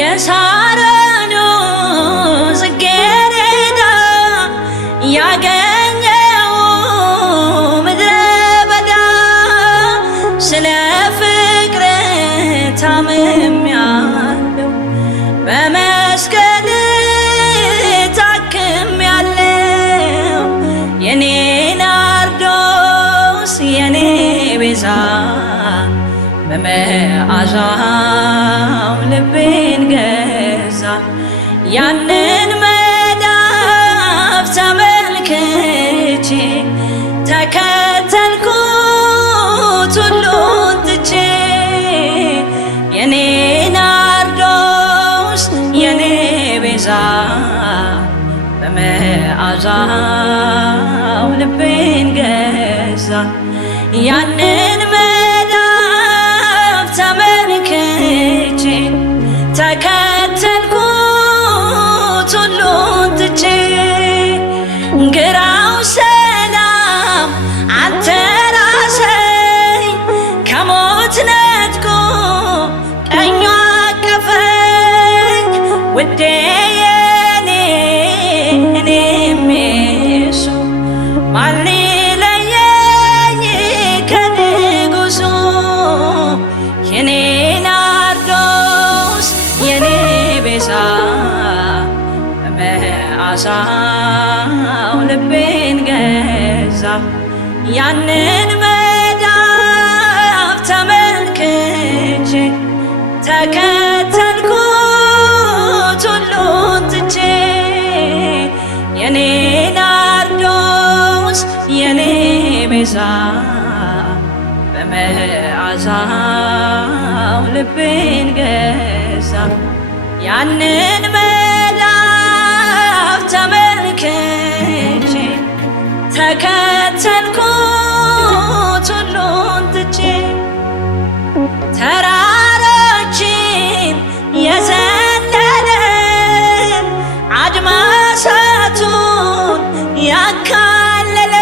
የሳረኑ ጽጌረዳ ያገኘው ምድረ በዳ ስለ ፍቅር ታምሜያለሁ በመስቀል ታክሜያለሁ የኔ ናርዶስ የኔ ቤዛ በመዓዛው ልቤን ገዛ ያንን መዳፍ ተመልክቼ ተከተልኩት ሁሉን ትቼ የኔ ናርዶስ የኔ ቤዛ በመዓዛው ልቤን ገዛ ያንን ተመልክቼ ተከተልኩት ሁሉን ትቼ ግራው ሰላም አንተራሰኝ ከሞት ነጥቆ ቀኙ አቀፈኝ ውዴ የኔ እኔም የሱ ማን ሊለየኝ ከንጉሱ የኔ ናርዶስ የኔ ቤዛ በመዓዛው ልቤን ገዛ ያንን መዳፍ ተመልክቼ ተከተልኩት ሁሉን ትቼ የኔ ናርዶስ የኔ ቤዛ በመዓዛው ልቤን ገዛ ያንን መዳፍ ተመልክቼ ተከተልኩት ሁሉን ትቼ ተራሮችን የዘለለ አድማሳቱን ያካለለ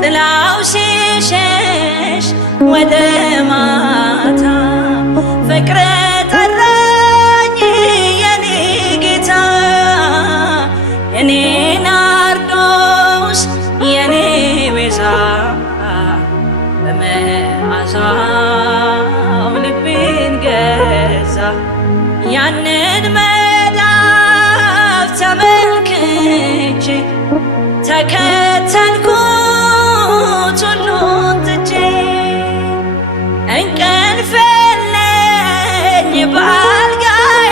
ጥላው ሲሸሽ ወደ ማታ ፍቅር ጠራኝ የኔ ጌታ የኔ ናርዶስ የኔ ቤዛ በመዓዛው ልቤን ገዛ ያንን መዳፍ ተመልክቼ ተከተልኩት ሁሉን ትቼ እንቅልፍ የለኝ በአልጋዬ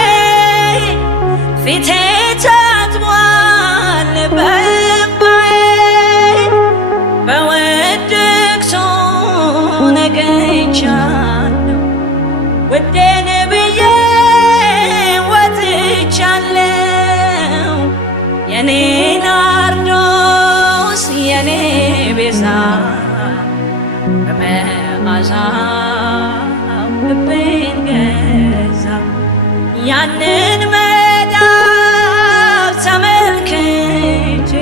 ፊቴ ታጥቧል በእንባዬ በውድቅቱ ነቅቻለሁ ውዴን ብዬ ወጥቻለሁ የኔ ናርዶስ የኔ ቤዛ በመዓዛው ልቤን ገዛ ያንን መዳፍ ተመልክቼ